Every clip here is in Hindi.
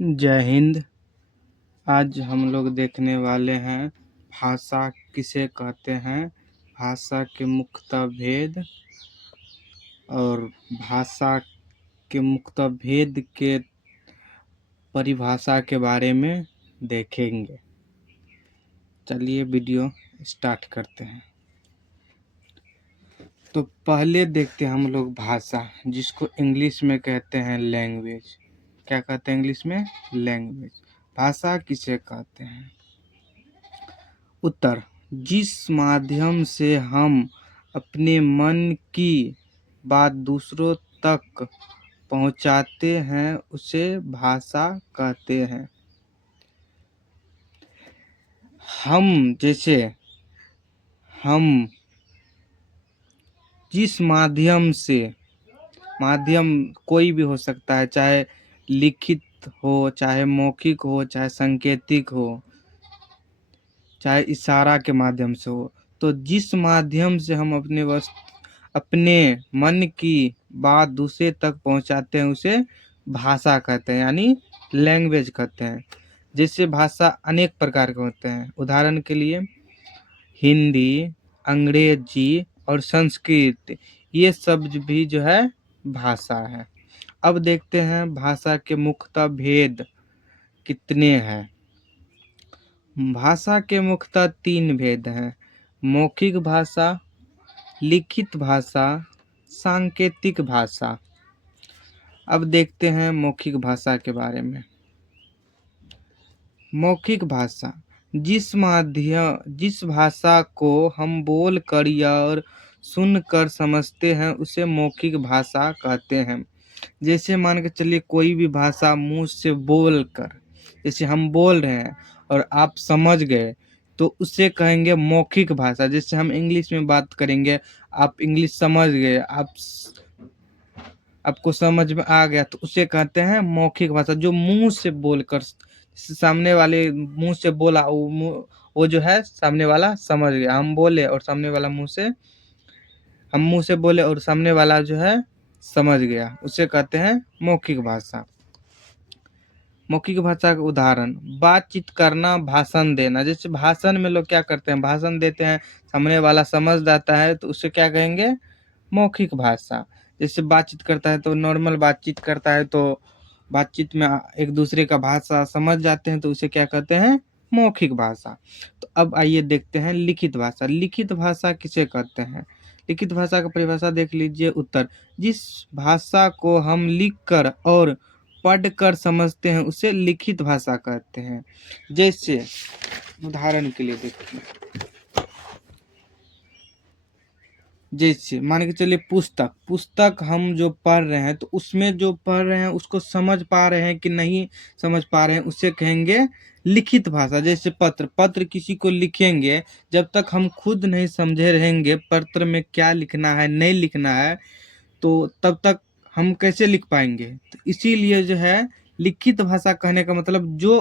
जय हिंद। आज हम लोग देखने वाले हैं भाषा किसे कहते हैं, भाषा के मुख्यतः भेद और भाषा के मुख्यतः भेद के परिभाषा के बारे में देखेंगे। चलिए वीडियो स्टार्ट करते हैं। तो पहले देखते हैं हम लोग भाषा, जिसको इंग्लिश में कहते हैं लैंग्वेज। क्या कहते हैं इंग्लिश में? लैंग्वेज। भाषा किसे कहते हैं? उत्तर: जिस माध्यम से हम अपने मन की बात दूसरों तक पहुंचाते हैं उसे भाषा कहते हैं। हम जिस माध्यम से, माध्यम कोई भी हो सकता है, चाहे लिखित हो, चाहे मौखिक हो, चाहे सांकेतिक हो, चाहे इशारा के माध्यम से हो, तो जिस माध्यम से हम अपने मन की बात दूसरे तक पहुंचाते हैं उसे भाषा कहते हैं, यानी लैंग्वेज कहते हैं। जैसे भाषा अनेक प्रकार के होते हैं। उदाहरण के लिए हिंदी, अंग्रेजी और संस्कृत, ये सब भी जो है भाषा है। अब देखते हैं भाषा के मुख्यतः भेद कितने हैं। भाषा के मुख्यतः 3 भेद हैं: मौखिक भाषा, लिखित भाषा, सांकेतिक भाषा। अब देखते हैं मौखिक भाषा के बारे में। मौखिक भाषा: जिस भाषा को हम बोल कर या और सुन कर समझते हैं उसे मौखिक भाषा कहते हैं। जैसे मान के चलिए कोई भी भाषा मुंह से बोल कर, जैसे हम बोल रहे हैं और आप समझ गए तो उसे कहेंगे मौखिक भाषा। जैसे हम इंग्लिश में बात करेंगे, आप इंग्लिश समझ गए, आपको समझ में आ गया तो उसे कहते हैं मौखिक भाषा। जो मुंह से बोलकर, सामने वाले मुंह से बोला, वो जो है सामने वाला समझ गया। हम बोले और सामने वाला हम मुंह से बोले और सामने वाला जो है समझ गया, उसे कहते हैं मौखिक भाषा। मौखिक भाषा का उदाहरण: बातचीत करना, भाषण देना। जैसे भाषण में लोग क्या करते हैं, भाषण देते हैं, सामने वाला समझ जाता है तो उसे क्या कहेंगे? मौखिक भाषा। जैसे बातचीत करता है तो नॉर्मल बातचीत करता है तो बातचीत में एक दूसरे का भाषा समझ जाते हैं तो उसे क्या कहते हैं? मौखिक भाषा। तो अब आइए देखते हैं लिखित भाषा। लिखित भाषा किसे कहते हैं? लिखित भाषा का परिभाषा देख लीजिए। उत्तर: जिस भाषा को हम लिख कर और पढ़ कर समझते हैं उसे लिखित भाषा कहते हैं। जैसे उदाहरण के लिए देखिए, जैसे मान के चलिए पुस्तक हम जो पढ़ रहे हैं तो उसमें जो पढ़ रहे हैं उसको समझ पा रहे हैं कि नहीं समझ पा रहे हैं, उसे कहेंगे लिखित भाषा। जैसे पत्र किसी को लिखेंगे, जब तक हम खुद नहीं समझे रहेंगे पत्र में क्या लिखना है नहीं लिखना है, तो तब तक हम कैसे लिख पाएंगे? तो इसीलिए जो है लिखित भाषा कहने का मतलब जो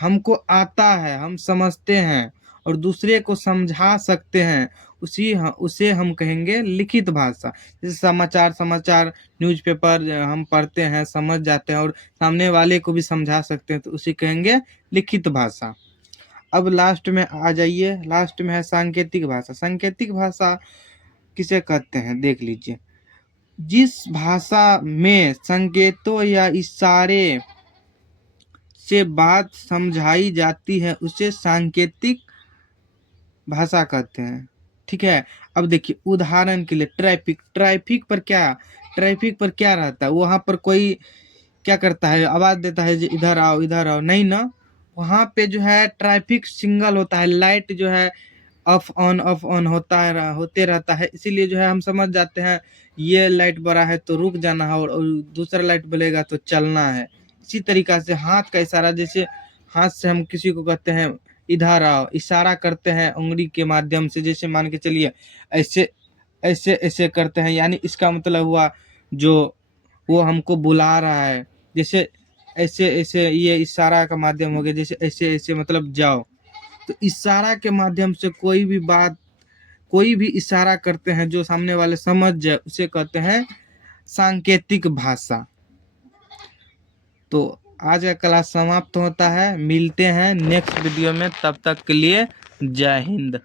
हमको आता है, हम समझते हैं और दूसरे को समझा सकते हैं, उसे हम कहेंगे लिखित भाषा। जैसे समाचार न्यूज़पेपर हम पढ़ते हैं, समझ जाते हैं और सामने वाले को भी समझा सकते हैं तो उसे कहेंगे लिखित भाषा। अब लास्ट में आ जाइए, लास्ट में है सांकेतिक भाषा। सांकेतिक भाषा किसे कहते हैं देख लीजिए। जिस भाषा में संकेतों या इशारे से बात समझाई जाती है उसे सांकेतिक भाषा कहते हैं। ठीक है। अब देखिए उदाहरण के लिए ट्रैफिक पर क्या रहता है? वहां पर कोई क्या करता है, आवाज देता है इधर आओ इधर आओ, नहीं ना। वहां पे जो है ट्रैफिक सिग्नल होता है, लाइट जो है ऑफ ऑन होते रहता है। इसीलिए जो है हम समझ जाते हैं ये लाइट बड़ा है तो रुक जाना है और दूसरा लाइट बलेगा तो चलना है। इसी तरीका से हाथ का इशारा, जैसे हाथ से हम किसी को कहते हैं इधर आओ, इशारा करते हैं उंगली के माध्यम से। जैसे मान के चलिए ऐसे ऐसे ऐसे करते हैं, यानी इसका मतलब हुआ जो वो हमको बुला रहा है। जैसे ऐसे ऐसे, ये इशारा का माध्यम हो गया। जैसे ऐसे ऐसे मतलब जाओ। तो इशारा के माध्यम से कोई भी इशारा करते हैं जो सामने वाले समझ जाए उसे कहते हैं सांकेतिक भाषा। तो आज का क्लास समाप्त होता है, मिलते हैं नेक्स्ट वीडियो में, तब तक के लिए जय हिंद।